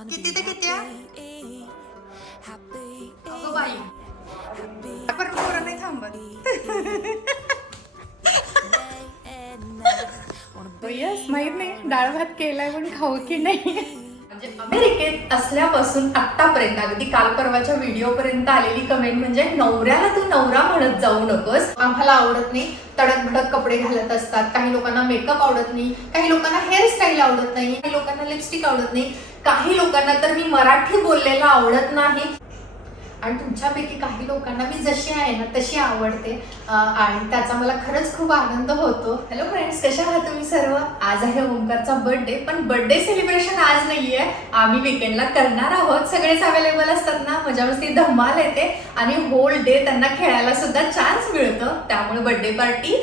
किती ते किती आहे? अगं बाई आपण पोरं नाही थांबत यस माहीत नाही डाळ भात केलाय पण खाऊ की नाही अमेरिकेत असल्यापासून आतापर्यंत अगदी काल परवाच्या व्हिडिओ पर्यंत आलेली कमेंट म्हणजे नवऱ्याला तू नवरा म्हणत जाऊ नकोस. आम्हाला आवडत नाही तडक भडक कपडे घालत असतात. काही लोकांना मेकअप आवडत नाही काही लोकांना हेअरस्टाईल आवडत नाही काही लोकांना लिपस्टिक आवडत नाही. काही लोकांना तर मी मराठी बोललेला आवडत नाही. आणि तुमच्यापैकी काही लोकांना मी जशी आहे ना तशी आवडते. आणि त्याचा मला खरंच खूप आनंद होतो. हॅलो फ्रेंड्स कशा आहात तुम्ही सर्व? आज आहे ओंकारचा बर्थडे पण बर्थडे सेलिब्रेशन आज नाहीये. आम्ही विकेंडला करणार आहोत. सगळेच अवेलेबल असतात ना? मजा मस्ती धमाल येते. आणि होल डे त्यांना खेळायला सुद्धा चान्स मिळतो. त्यामुळे बर्थडे पार्टी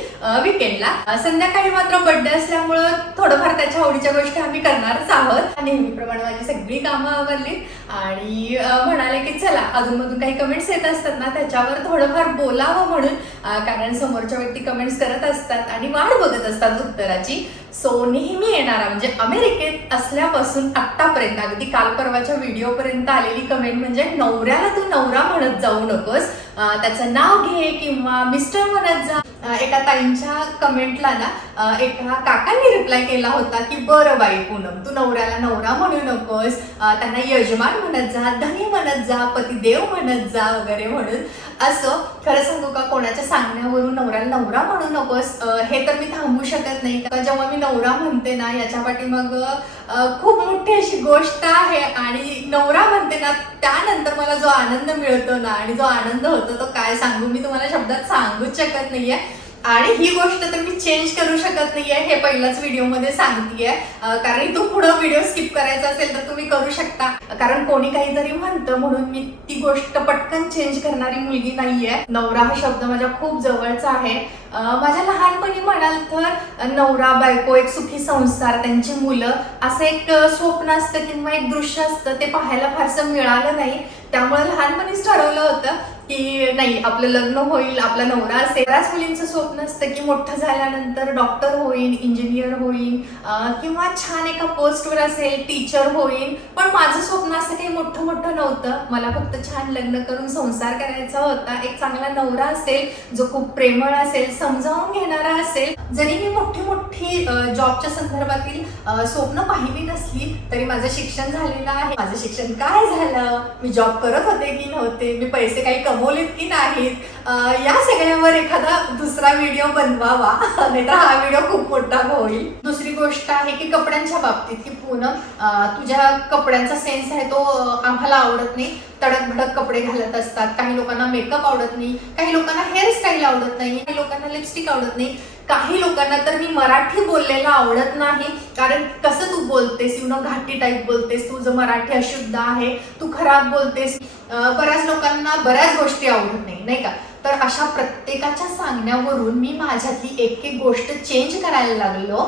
विकेंडला संध्याकाळी मात्र बर्थडे असल्यामुळं थोडंफार त्याच्या आवडीच्या गोष्टी आम्ही करणारच आहोत. नेहमीप्रमाणे माझी सगळी कामं आवरली आणि म्हणाले की चला अजून मधून काही कमेंट्स येत असतात ना त्याच्यावर थोडंफार बोलावं म्हणून कारण समोरच्या व्यक्ती कमेंट्स करत असतात आणि वाट बघत असतात उत्तराची. सो नेहमी येणारा म्हणजे अमेरिकेत असल्यापासून आत्तापर्यंत अगदी काल परवाच्या व्हिडिओ पर्यंत आलेली कमेंट म्हणजे नवऱ्याला तू नवरा म्हणत जाऊ नकोस. त्याचं नाव घे किंवा मिस्टर म्हणत जा. एका ताईंच्या कमेंटला ना एका काकांनी रिप्लाय केला होता की बरं बाई पूनम तू नवऱ्याला नवरा म्हणू नकोस. त्यांना यजमान म्हणत जा धनी म्हणत जा पतिदेव म्हणत जा वगैरे म्हणून. असं खरं सांगू का कोणाच्या सांगण्यावरून नवऱ्याला नवरा म्हणू नकोस हे तर मी थांबू शकत नाही. का जेव्हा मी नवरा म्हणते ना याच्या पाठी मग खूप मोठी अशी गोष्ट आहे आणि नवरा म्हणते ना त्यानंतर मला जो आनंद मिळतो ना आणि जो आनंद होतो तो काय सांगू? मी तुम्हाला शब्दात सांगूच शकत नाहीये. आणि ही गोष्ट तर मी चेंज करू शकत नाहीये हे पहिल्याच व्हिडिओमध्ये सांगतेय. कारण इथून पुढं व्हिडिओ स्किप करायचा असेल तर तुम्ही करू शकता. कारण कोणी काहीतरी म्हणतं म्हणून मी ती गोष्ट पटकन चेंज करणारी मुलगी नाहीये. नवरा हा शब्द माझ्या खूप जवळचा आहे. माझ्या लहानपणी म्हणाल तर नवरा बायको एक सुखी संसार त्यांची मुलं असं एक स्वप्न असतं किंवा एक दृश्य असतं ते पाहायला फारसं मिळालं नाही. त्यामुळे लहानपणीच ठरवलं होतं की नाही आपलं लग्न होईल आपला नवरा असेल. बऱ्याच मुलींचं स्वप्न असतं की मोठं झाल्यानंतर डॉक्टर होईल इंजिनियर होईल किंवा छान एका पोस्टवर असेल टीचर होईल. पण माझं स्वप्न असं काही मोठं मोठं नव्हतं. मला फक्त छान लग्न करून संसार करायचा होता. एक चांगला नवरा असेल जो खूप प्रेमळ असेल समजावून घेणारा असेल जरी मी मोठी मोठी जॉबच्या संदर्भातील स्वप्न पाहिली नसली तरी माझं शिक्षण झालेलं आहे. माझं शिक्षण काय झालं? मी जॉब करत होते की नव्हते? मी पैसे काही कमवलेत की नाहीत? या सगळ्यावर एखादा दुसरा व्हिडिओ बनवावा. नाहीतर हा व्हिडिओ खूप मोठा होईल. दुसरी गोष्ट आहे की कपड्यांच्या बाबतीत की पूनम तुझ्या कपड्यांचा सेन्स आहे तो आम्हाला आवडत नाही. तडक भडक कपडे घालत असतात. काही लोकांना मेकअप आवडत नाही. काही लोकांना हेअरस्टाईल आवडत नाही. काही लोकांना लिपस्टिक आवडत नाही. काही लोकांना तर मी मराठी बोललेला आवडत नाही. कारण कसं तू बोलतेस? यु नो घाटी टाईप बोलतेस. तुझं मराठी अशुद्ध आहे. तू खराब बोलतेस. बऱ्याच लोकांना बऱ्याच गोष्टी आवडत नाही. नाही का? तर अशा प्रत्येकाच्या सांगण्यावरून मी माझ्यातली एक एक गोष्ट चेंज करायला लागलो.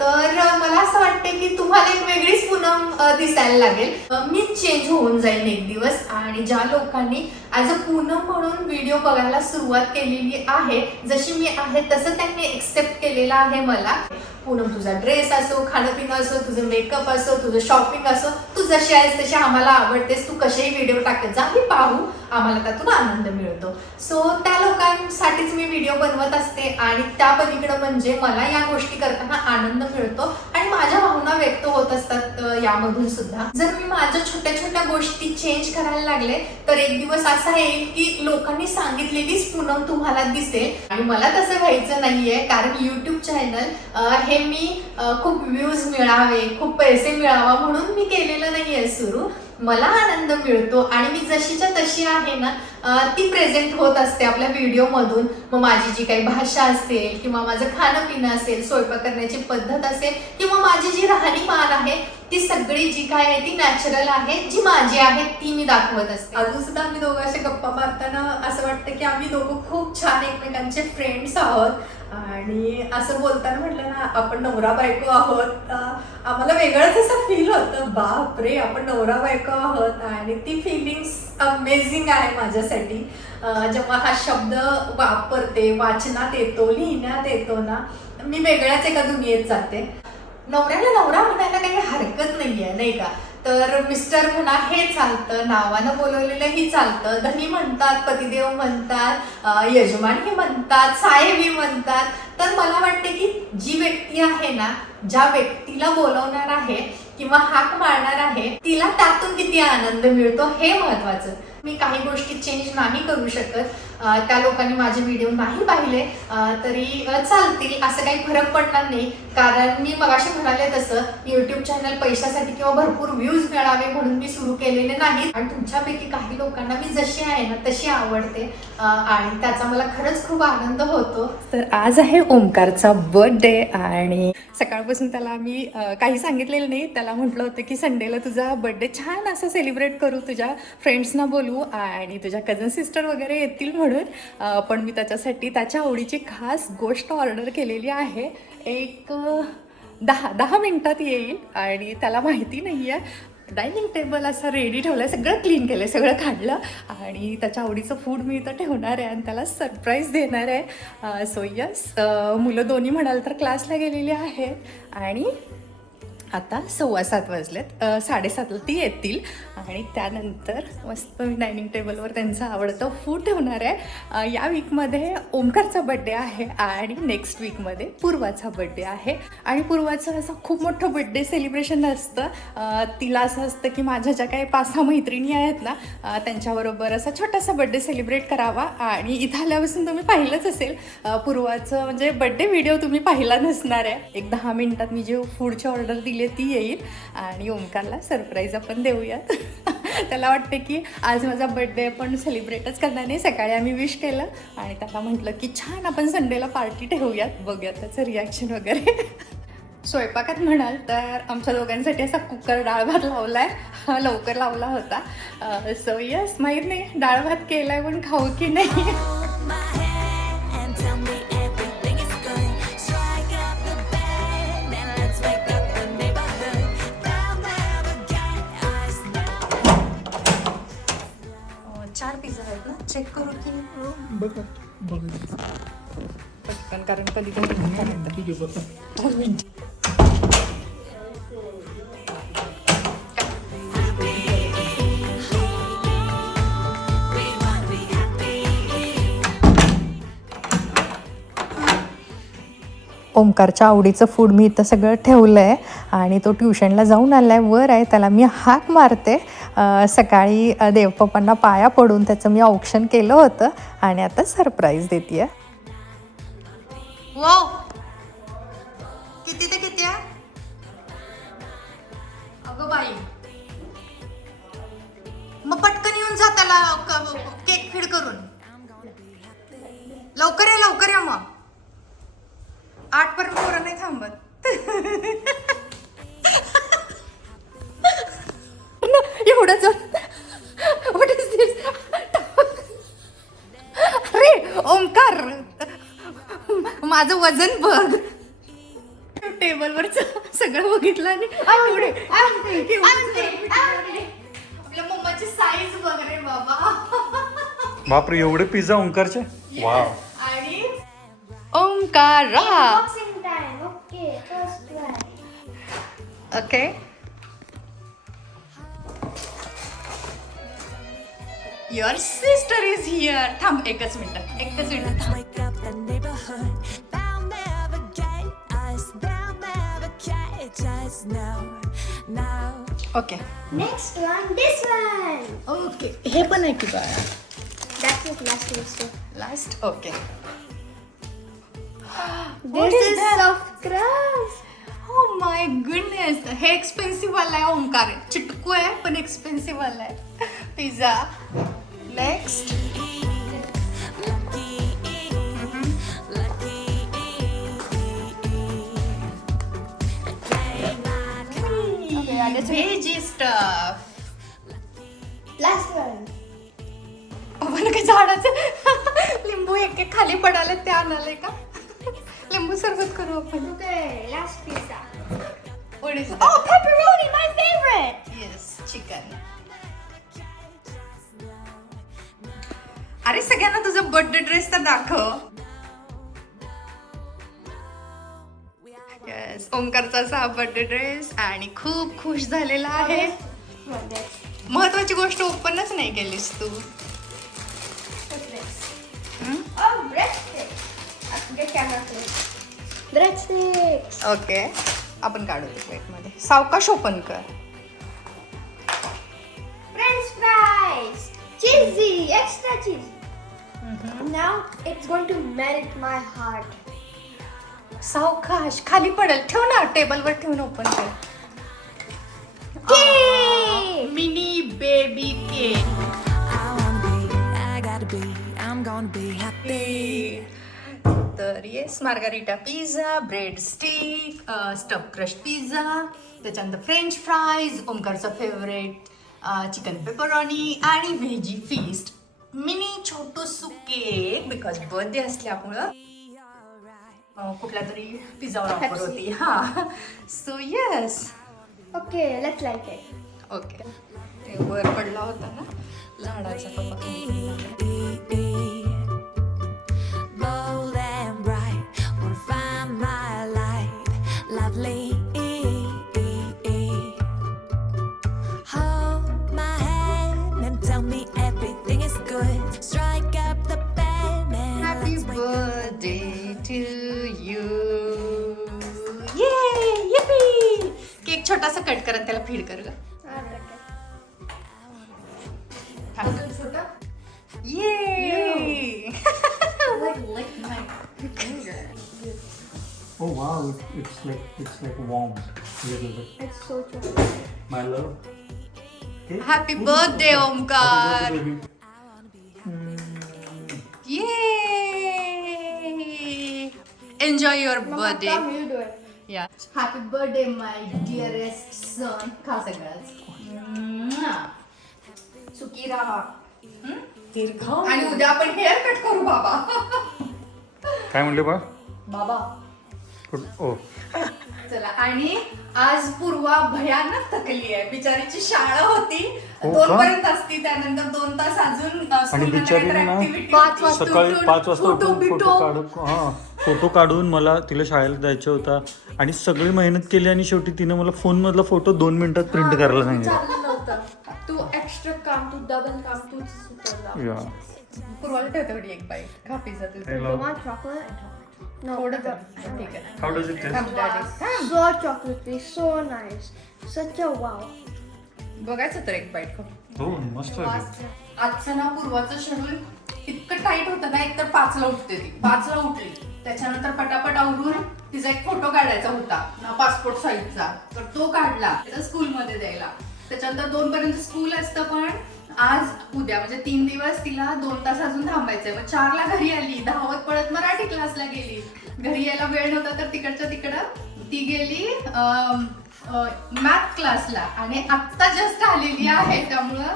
तर मला असं वाटते की तुम्हाला एक वेगळीच पूनम दिसायला लागेल. मी चेंज होऊन जाईन एक दिवस आणि ज्या लोकांनी ॲज अ पूनम म्हणून व्हिडिओ बघायला सुरुवात केलेली आहे जशी मी आहे तसं त्यांनी एक्सेप्ट केलेलं आहे मला. पूनम तुझा ड्रेस असो खाणं पिणं असो तुझं मेकअप असो तुझं शॉपिंग असो तू जशी आहेस तशी आम्हाला आवडतेस. तू कसेही व्हिडिओ टाकत जा मी पाहू. आम्हाला त्यातून आनंद मिळतो. सो सो त्या लोकांसाठीच मी व्हिडिओ बनवत असते आणि त्या पलीकडं म्हणजे मला या गोष्टी करताना आनंद मिळतो आणि माझ्या भावना व्यक्त होत असतात यामधून सुद्धा. जर मी माझ्या छोट्या छोट्या गोष्टी चेंज करायला लागले तर एक दिवस असा येईल की लोकांनी सांगितलेलीच पूनम तुम्हाला दिसेल. आणि मला तसं व्हायचं नाहीये कारण युट्यूब चॅनल हे मी खूप व्ह्यूज मिळावे खूप पैसे मिळावा म्हणून मी केलेलं नाहीये सुरू. मला आनंद मिळतो आणि मी जशीच्या तशी आहे ना ती प्रेझेंट होत असते आपल्या व्हिडिओमधून मग माझी जी काही भाषा असेल किंवा माझं खाणं पिणं असेल स्वयंपाक करण्याची पद्धत असेल किंवा माझी जी राहणीमान आहे ती सगळी जी काय आहे ती नॅचरल आहे जी माझी आहे ती मी दाखवत असते. अजून सुद्धा आम्ही दोघं असे गप्पा मारताना असं वाटतं की आम्ही दोघं खूप छान एकमेकांचे फ्रेंड्स आहोत. आणि असं बोलताना म्हटलं ना आपण नवरा बायको आहोत आम्हाला वेगळंच असं फील होतं. बापरे आपण नवरा बायको आहोत आणि ती फिलिंग्स अमेझिंग आहे माझ्यासाठी. जेव्हा हा शब्द वापरते वाचनात येतो लिहिण्यात येतो ना मी वेगळ्याच एका दुनियेत जाते. नवऱ्याला नवरा म्हणायला काही हरकत नाहीये नाही का? तर मिस्टर म्हणा हे चालतं नावानं बोलवलेलं ही चालतं. धनी म्हणतात पतिदेव म्हणतात यजमान यजमानही म्हणतात साहेबी म्हणतात. तर मला वाटते की जी व्यक्ती आहे ना ज्या व्यक्तीला बोलवणार आहे किंवा हाक मारणार आहे तिला त्यातून किती आनंद मिळतो हे महत्वाचं. मी काही गोष्टी चेंज नाही करू शकत. त्या लोकांनी माझे व्हिडिओ नाही पाहिले तरी चालतील. असं काही फरक पडणार नाही. कारण मी मगाशी म्हणाले तसं युट्यूब चॅनल पैशासाठी किंवा भरपूर व्ह्यूज मिळावे म्हणून मी सुरू केलेले नाही आणि तुमच्यापैकी काही लोकांना मी जशी आहे ना तशी आवडते. आणि त्याचा मला खरंच खूप आनंद होतो. तर आज आहे ओमकारचा बर्थडे आणि सकाळपासून त्याला मी काही सांगितलेलं नाही. त्याला म्हटलं होतं की संडेला तुझा बर्थडे छान असं सेलिब्रेट करू. तुझ्या फ्रेंड्सना बोलू आणि तुझ्या कझन सिस्टर वगैरे येतील म्हणून. म्हणून पण मी त्याच्यासाठी त्याच्या आवडीची खास गोष्ट ऑर्डर केलेली आहे. एक दहा दहा मिनटात येईल आणि त्याला माहिती नाही आहे. डायनिंग टेबल असं रेडी ठेवलं आहे सगळं क्लीन केलं आहे सगळं काढलं आणि त्याच्या आवडीचं फूड मी इथं ठेवणार आहे आणि त्याला सरप्राईज देणार आहे. सो यस मुलं दोन्ही म्हणाल तर क्लासला गेलेली आहेत. आणि आता सव्वा सात वाजलेत. साडेसातला ती येतील. आणि त्यानंतर मस्त मी डायनिंग टेबलवर त्यांचं आवडतं फूड ठेवणार आहे. या वीकमध्ये ओमकारचा बड्डे आहे आणि नेक्स्ट वीकमध्ये पूर्वाचा बड्डे आहे. आणि पूर्वाचं असं खूप मोठं बड्डे सेलिब्रेशन असतं. तिला असं असतं की माझ्या ज्या काही पाच सहा मैत्रिणी आहेत ना त्यांच्याबरोबर असा छोटासा बड्डे सेलिब्रेट करावा. आणि इथं आल्यापासून तुम्ही पाहिलंच असेल. पूर्वाचं म्हणजे बड्डे व्हिडिओ तुम्ही पाहिला नसणार आहे. एक दहा मिनिटात मी जे फूडची ऑर्डर दिली आहे ती येईल आणि ओमकारला सरप्राईज आपण देऊयात त्याला वाटते की आज माझा बड्डे आपण सेलिब्रेटच करणार नाही. सकाळी आम्ही विश केलं आणि त्याला म्हटलं की छान आपण संडेला पार्टी ठेवूयात. बघूया त्याचं रिॲक्शन वगैरे. स्वयंपाकात म्हणाल तर आमच्या दोघांसाठी असा कुकर डाळ भात लावलाय. हा लवकर लावला होता. सो यस माहीत नाही. डाळ भात केलाय पण खाऊ की नाही. करू की बघा बघा पटकन कारण कधी कधी ओमकारच्या आवडीचं फूड मी इथं सगळं ठेवलं आहे आणि तो ट्युशनला जाऊन आला आहे वर आहे त्याला मी हाक मारते. सकाळी देवपप्पांना पाया पडून त्याचं मी ऑप्शन केलं होतं आणि आता सरप्राईज देते आहे किती ते किती आहे? अगं बाई. मग पटकन येऊन जा त्याला केक फीड करून. लवकर या लवकर या मग. आठ पर्यंत पोरं नाही थांबत. व्हॉट इज दिस अरे ओमकार माझं वजन बघ. टेबलवर सगळं बघितलं आणि एवढे. आपल्या मम्माची साईज बघ रे बाबा. बापरे एवढे पिझ्झा ओंकारचे? वाव आणि Omkara Boxing time. Okay, first one. Okay your sister is here थांब एकच मिनिट एकच minute Let's wake up the neighborhood. They'll never get us. They'll never catch us. No, no. Okay Next one, this one. Okay हे पण आहे की बाळा That's it, last one. So. Last okay This is, soft crust. हो माय goodness हे expensive वाला आहे ओंकार. चिटकू आहे पण एक्सपेन्सिव्ह वाला आहे. Pizza next veggie stuff Last one. आपण काय झाडाचं? लिंबू एक एक खाली पडाले ते आणाले का? सरबत करू आपण Okay, last pizza. What is Oh, pepperoni, my favorite. Yes chicken अरे सगळ्यांना तुझा बर्थडे ड्रेस तर दाखव येस ओमकारचा असा हा बर्थडे ड्रेस आणि खूप खुश झालेला आहे? महत्वाची गोष्ट ओपनच नाही केलीस तू? Hmm? Oh, breadsticks. I forget camera please. Breadsticks okay आपण काढू एक मिनिटमध्ये. सावकाश ओपन कर. French fries cheesy extra cheese now it's going to melt my heart सावकाश. खाली पडल. ठेव ना टेबलवर ठेवून ओपन कर. Mini baby cake I want be I got to be तर yes margherita pizza bread stick stuff crush pizza त्याच्यानंतर फ्रेंच फ्राईज ओमकारचा फेवरेट चिकन पेपरॉनी आणि व्हेजी फिस्ट मिनी छोटूसू केक बिकॉज बर्थडे असल्यामुळं कुठल्या तरी पिझ्झावर ऑफर. होती. हा. So yes Okay, let's light it. Okay वर पडला होता ना झाडाचा Oh wow, it, it's like it's like warm a little bit. It's so. My love. Happy ooh, birthday, Omkar. Happy birthday. Yay! Enjoy your birthday. Yeah. Happy birthday, my dearest son. खा सगळ्याच. सुखी राहा हं? आणि उद्या आपण hair cut करू बाबा काय म्हणले बा बाबा कुठ- ओ चला आणि आज पूर्वा भयानक थकली आहे बिचारीची शाळा होती हो दोन? पर्यंत असती त्यानंतर दोन तास अजून अ, आणि स्कूलमध्ये बिचारीने काहीतरी ना activity पाच होती. सकाळी उठून पाच वाजता फोटो उठून फोटो बिटो. हा फोटो काढून मला तिला शाळेला जायचं होता आणि सगळी मेहनत केली आणि शेवटी तिने मला फोन मधला फोटो दोन मिनिटात प्रिंट करायला सांगितलं तू एक्स्ट्रा काम तू डबल काम उचलला या पूर्वाला ठेव तेवढी एक बाईट खा पिझ्झा तुझा You want chocolate? No, थोडं the- कर. ठीक आहे हाऊ डज इट थांब, daddy. थांब. So chocolatey, so nice. Such a wow. बघायचं तर एक बाईट खाऊ हो मस्त आहे आजचं ना पूर्वाचं शेड्यूल इतकं टाईट होतं ना एकतर पाचला उठते ती. पाचला उठली. त्याच्यानंतर पटापट आवरून तिचा एक फोटो काढायचा होता पासपोर्ट साईजचा तर तो काढला स्कूलमध्ये द्यायला. त्याच्यानंतर दोन पर्यंत स्कूल असतं पण आज उद्या म्हणजे तीन दिवस तिला दोन तास अजून थांबायचंय. मग चारला घरी आली धावत पळत मराठी क्लासला गेली. घरी यायला वेळ नव्हता तर तिकडच्या तिकडं ती गेली मॅथ क्लासला आणि आत्ता जस्ट आलेली आहे त्यामुळं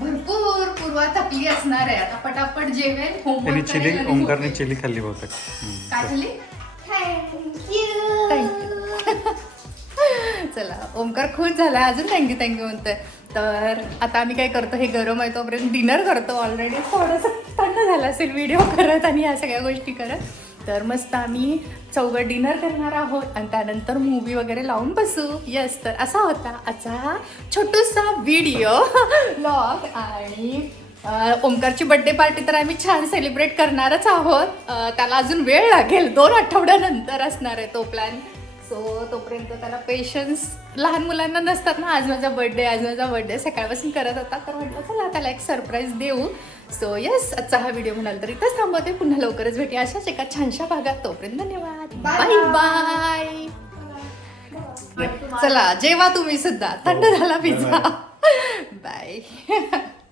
भरपूर पूर्वा थकली असणार आहे. आता पटापट जेवेल त्यांनी होमवर्क चिली ओमकारने चिली खाल्ली बहुतेक. हम्म. काय झाली. चला ओमकार खुश झाला. अजून थँक्यू थँक्यू म्हणतोय. तर आता आम्ही काय करतो हे गरम आहे तोपर्यंत डिनर करतो ऑलरेडी थोडंसं थंड झालं असेल व्हिडिओ करत आणि या सगळ्या गोष्टी करत. तर मस्त आम्ही चौघं डिनर करणार आहोत आणि त्यानंतर मूवी वगैरे लावून बसू. यस तर असा होता आजचा हा छोटूसा व्हिडिओ लॉग आणि ओमकारची बड्डे पार्टी तर आम्ही छान सेलिब्रेट करणारच आहोत. त्याला अजून वेळ लागेल. दोन आठवड्यानंतर असणार आहे तो प्लॅन सो तोपर्यंत त्याला पेशन्स लहान मुलांना नसतात ना आज माझा बर्थडे आज माझा बर्थडे सकाळपासून करत होता. तर म्हटलं चला त्याला एक सरप्राईज देऊ. सो येस आजचा हा व्हिडिओ म्हणाल तर इथंच थांबवते. पुन्हा लवकरच भेटूया अशाच एका छानशा भागात. तोपर्यंत धन्यवाद. बाय बाय चला जेवा तुम्ही सुद्धा. थंड झाला पिझ्झा. बाय